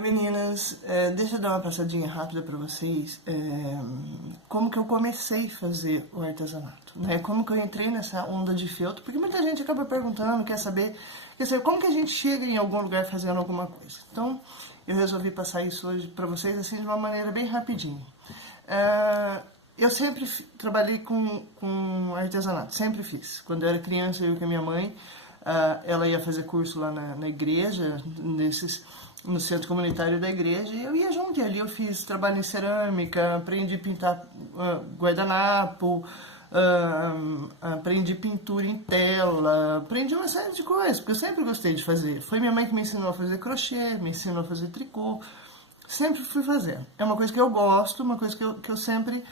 Oi meninas, deixa eu dar uma passadinha rápida para vocês, como que eu comecei a fazer o artesanato, né? Como que eu entrei nessa onda de feltro, porque muita gente acaba perguntando, quer saber como que a gente chega em algum lugar fazendo alguma coisa. Então, eu resolvi passar isso hoje para vocês assim de uma maneira bem rapidinho. Eu sempre trabalhei com artesanato, sempre fiz. Quando eu era criança, eu com a minha mãe, ela ia fazer curso lá na igreja, no centro comunitário da igreja, e eu ia junto, e ali eu fiz trabalho em cerâmica, aprendi a pintar guardanapo, aprendi pintura em tela, aprendi uma série de coisas, porque eu sempre gostei de fazer. Foi minha mãe que me ensinou a fazer crochê, me ensinou a fazer tricô, sempre fui fazendo. É uma coisa que eu gosto, uma coisa que eu sempre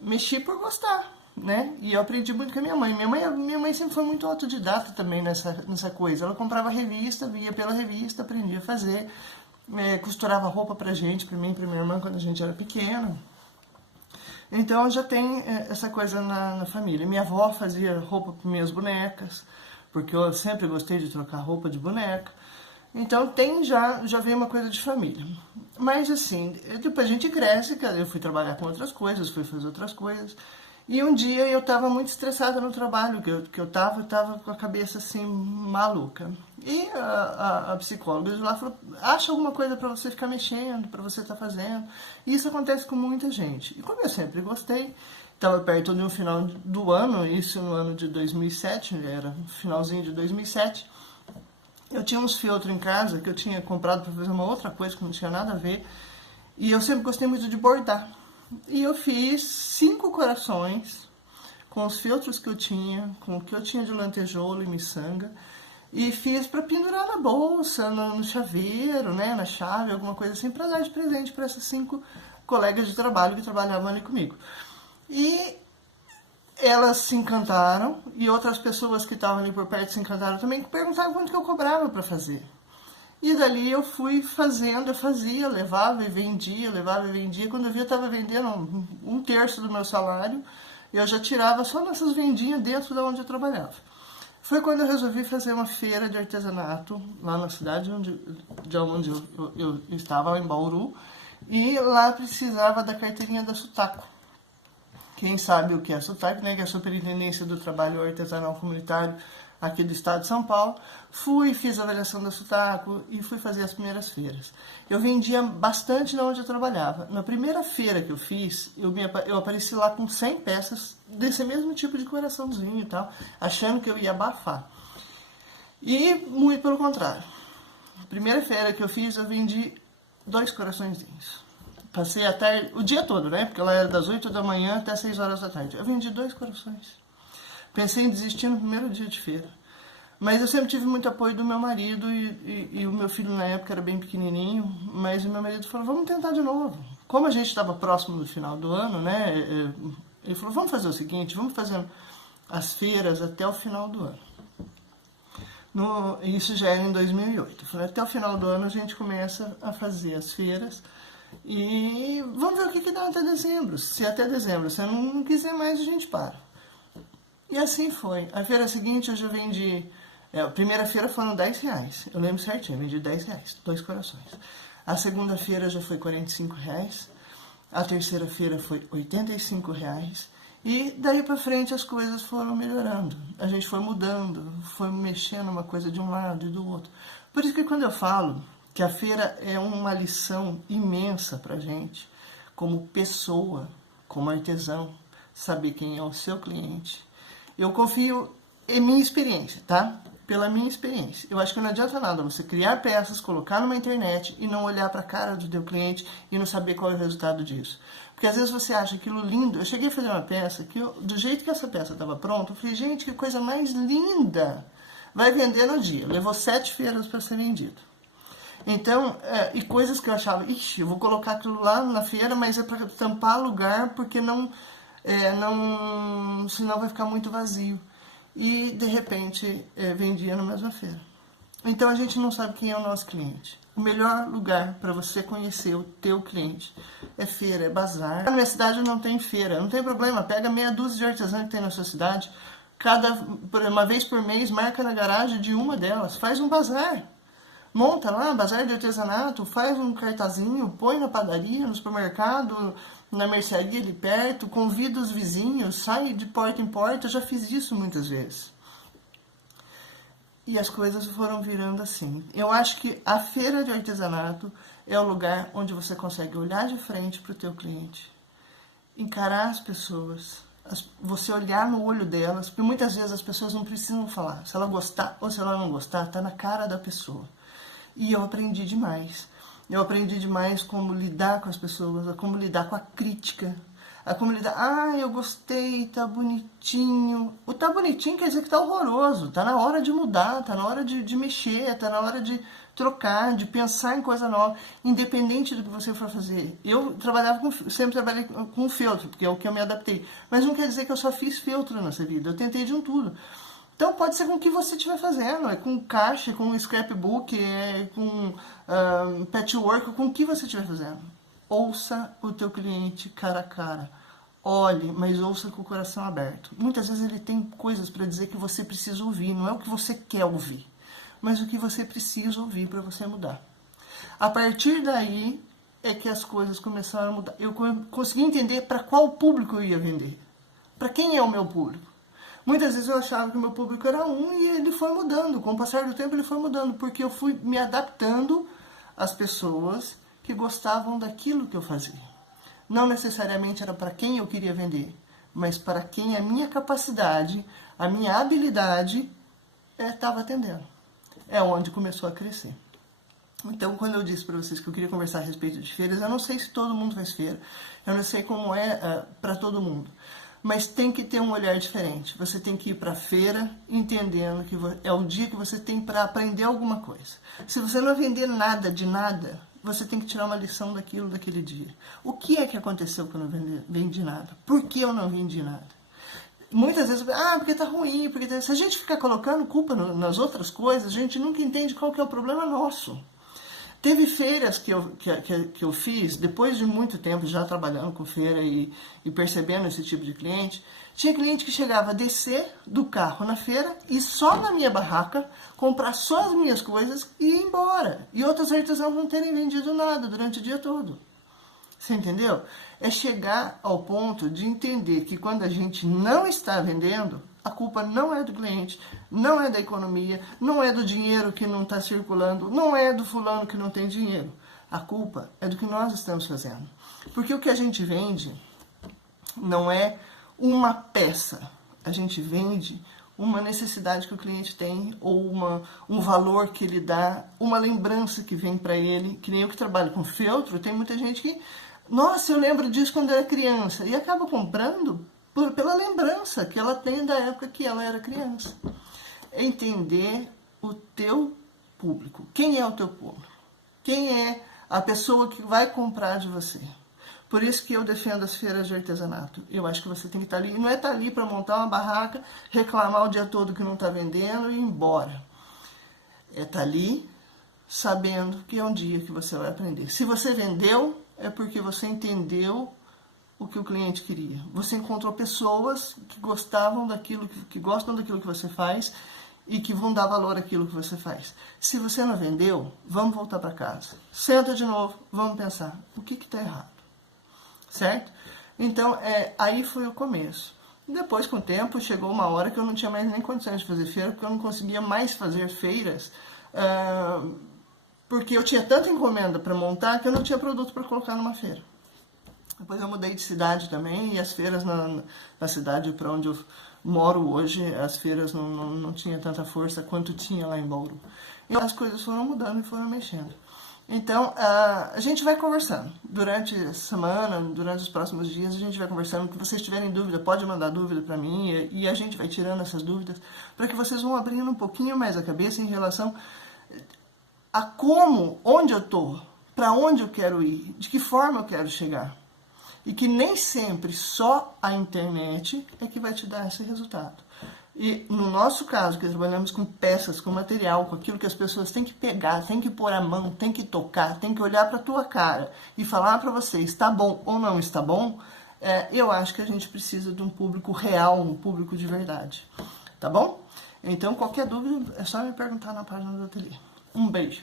mexi por gostar, né? E eu aprendi muito com a minha mãe. Minha mãe sempre foi muito autodidata também nessa coisa. Ela comprava revista, via pela revista, aprendia a fazer, costurava roupa pra gente, pra mim e pra minha irmã quando a gente era pequena. Então já tem essa coisa na família. Minha avó fazia roupa para minhas bonecas, porque eu sempre gostei de trocar roupa de boneca. Então já veio uma coisa de família. Mas assim, depois a gente cresce, eu fui trabalhar com outras coisas, fui fazer outras coisas. E um dia eu estava muito estressada no trabalho, que eu tava com a cabeça assim, maluca. E a psicóloga de lá falou, acha alguma coisa para você ficar mexendo, para você estar fazendo. E isso acontece com muita gente. E como eu sempre gostei, estava perto de um final do ano, isso no ano de 2007, era finalzinho de 2007, eu tinha uns feltros em casa que eu tinha comprado para fazer uma outra coisa que não tinha nada a ver. E eu sempre gostei muito de bordar. E eu fiz 5 corações com os feltros que eu tinha, com o que eu tinha de lantejoula e miçanga. E fiz para pendurar na bolsa, no chaveiro, né, na chave, alguma coisa assim, para dar de presente para essas 5 colegas de trabalho que trabalhavam ali comigo. E elas se encantaram, e outras pessoas que estavam ali por perto se encantaram também, que perguntavam quanto que eu cobrava para fazer. E dali eu fui fazendo, eu fazia, levava e vendia, levava e vendia. Quando eu vi, eu estava vendendo um terço do meu salário, eu já tirava só nessas vendinhas dentro de onde eu trabalhava. Foi quando eu resolvi fazer uma feira de artesanato lá na cidade onde eu estava, em Bauru, e lá precisava da carteirinha da Sutaco. Quem sabe o que é a Sutaco, né, que é a Superintendência do Trabalho Artesanal Comunitário aqui do estado de São Paulo. Fiz a avaliação da Sutaco e fui fazer as primeiras feiras. Eu vendia bastante na onde eu trabalhava. Na primeira feira que eu fiz, eu apareci lá com 100 peças desse mesmo tipo de coraçãozinho e tal, achando que eu ia abafar. E muito pelo contrário. Na primeira feira que eu fiz, eu vendi 2 coraçõezinhos. Passei a tarde, o dia todo, né? Porque ela era das 8 da manhã até 6 horas da tarde. Eu vendi 2 corações. Pensei em desistir no primeiro dia de feira. Mas eu sempre tive muito apoio do meu marido e o meu filho na época era bem pequenininho, mas o meu marido falou, vamos tentar de novo. Como a gente estava próximo do final do ano, né? Ele falou, vamos fazer o seguinte, vamos fazer as feiras até o final do ano. Isso já era em 2008. Eu falei, até o final do ano a gente começa a fazer as feiras e vamos ver o que dá até dezembro. Se até dezembro você não quiser mais, a gente para. E assim foi. A feira seguinte eu já vendi... a primeira feira foram R$10. Eu lembro certinho, eu vendi R$10, 2 corações. A segunda feira já foi R$45. A terceira feira foi R$85. E daí pra frente as coisas foram melhorando. A gente foi mudando, foi mexendo uma coisa de um lado e do outro. Por isso que quando eu falo que a feira é uma lição imensa pra gente, como pessoa, como artesão, saber quem é o seu cliente. Eu confio em minha experiência, tá? Pela minha experiência. Eu acho que não adianta nada você criar peças, colocar numa internet e não olhar para a cara do teu cliente e não saber qual é o resultado disso. Porque às vezes você acha aquilo lindo. Eu cheguei a fazer uma peça que, do jeito que essa peça estava pronta, eu falei, gente, que coisa mais linda! Vai vender no dia. Levou 7 feiras para ser vendido. Então, e coisas que eu achava, ixi, eu vou colocar aquilo lá na feira, mas é para tampar lugar, porque senão vai ficar muito vazio. E, de repente, vendia na mesma feira. Então, a gente não sabe quem é o nosso cliente. O melhor lugar para você conhecer o teu cliente é feira, é bazar. Na minha cidade não tem feira, não tem problema. Pega meia dúzia de artesãos que tem na sua cidade, uma vez por mês, marca na garagem de uma delas. Faz um bazar. Monta lá, bazar de artesanato, faz um cartazinho, põe na padaria, no supermercado, na mercearia ali perto, convida os vizinhos, sai de porta em porta. Eu já fiz isso muitas vezes. E as coisas foram virando assim. Eu acho que a feira de artesanato é o lugar onde você consegue olhar de frente para o teu cliente, encarar as pessoas, você olhar no olho delas, porque muitas vezes as pessoas não precisam falar. Se ela gostar ou se ela não gostar, tá na cara da pessoa. E eu aprendi demais. Eu aprendi demais como lidar com as pessoas, como lidar com a crítica, a como lidar, eu gostei, tá bonitinho. O tá bonitinho quer dizer que tá horroroso, tá na hora de mudar, tá na hora de mexer, tá na hora de trocar, de pensar em coisa nova, independente do que você for fazer. Eu sempre trabalhei com feltro, porque é o que eu me adaptei. Mas não quer dizer que eu só fiz feltro nessa vida, eu tentei de um tudo. Então pode ser com o que você estiver fazendo, é com caixa, com scrapbook, é com patchwork, com o que você estiver fazendo. Ouça o teu cliente cara a cara. Olhe, mas ouça com o coração aberto. Muitas vezes ele tem coisas para dizer que você precisa ouvir, não é o que você quer ouvir, mas o que você precisa ouvir para você mudar. A partir daí é que as coisas começaram a mudar. Eu consegui entender para qual público eu ia vender. Para quem é o meu público? Muitas vezes eu achava que o meu público era um e ele foi mudando. Com o passar do tempo ele foi mudando, porque eu fui me adaptando às pessoas que gostavam daquilo que eu fazia. Não necessariamente era para quem eu queria vender, mas para quem a minha capacidade, a minha habilidade estava atendendo. É onde começou a crescer. Então, quando eu disse para vocês que eu queria conversar a respeito de feiras, eu não sei se todo mundo faz feira, eu não sei como é para todo mundo, mas tem que ter um olhar diferente. Você tem que ir para a feira entendendo que é o dia que você tem para aprender alguma coisa. Se você não vender nada de nada, você tem que tirar uma lição daquele dia. O que é que aconteceu que eu não vendi nada? Por que eu não vendi nada? Muitas vezes, porque tá ruim, porque tá... Se a gente ficar colocando culpa nas outras coisas, a gente nunca entende qual que é o problema nosso. Teve feiras que eu fiz, depois de muito tempo já trabalhando com feira e percebendo esse tipo de cliente, tinha cliente que chegava a descer do carro na feira e só na minha barraca, comprar só as minhas coisas e ir embora. E outros artesãos não terem vendido nada durante o dia todo. Você entendeu? É chegar ao ponto de entender que quando a gente não está vendendo, a culpa não é do cliente, não é da economia, não é do dinheiro que não está circulando, não é do fulano que não tem dinheiro. A culpa é do que nós estamos fazendo. Porque o que a gente vende não é uma peça. A gente vende uma necessidade que o cliente tem, ou um valor que ele dá, uma lembrança que vem para ele. Que nem eu que trabalho com feltro, tem muita gente que... Nossa, eu lembro disso quando eu era criança. E acaba comprando pela lembrança que ela tem da época que ela era criança. Entender o teu público. Quem é o teu público? Quem é a pessoa que vai comprar de você? Por isso que eu defendo as feiras de artesanato. Eu acho que você tem que estar ali. Não é estar ali para montar uma barraca, reclamar o dia todo que não está vendendo e ir embora. É estar ali sabendo que é um dia que você vai aprender. Se você vendeu, é porque você entendeu o que o cliente queria. Você encontrou pessoas que gostavam daquilo, que gostam daquilo que você faz e que vão dar valor àquilo que você faz. Se você não vendeu, vamos voltar para casa. Senta de novo, vamos pensar, o que está errado? Certo? Então, aí foi o começo. Depois, com o tempo, chegou uma hora que eu não tinha mais nem condições de fazer feira, porque eu não conseguia mais fazer feiras, porque eu tinha tanta encomenda para montar que eu não tinha produto para colocar numa feira. Depois eu mudei de cidade também, e as feiras na cidade para onde eu moro hoje, as feiras não tinham tanta força quanto tinha lá em Bauru. E as coisas foram mudando e foram mexendo. Então, a gente vai conversando. Durante a semana, durante os próximos dias, a gente vai conversando. Se vocês tiverem dúvida, pode mandar dúvida para mim, e a gente vai tirando essas dúvidas, para que vocês vão abrindo um pouquinho mais a cabeça em relação a onde eu estou, para onde eu quero ir, de que forma eu quero chegar. E que nem sempre só a internet é que vai te dar esse resultado. E no nosso caso, que trabalhamos com peças, com material, com aquilo que as pessoas têm que pegar, têm que pôr a mão, têm que tocar, têm que olhar para a tua cara e falar para você, está bom ou não está bom, eu acho que a gente precisa de um público real, um público de verdade. Tá bom? Então, qualquer dúvida, é só me perguntar na página do ateliê. Um beijo!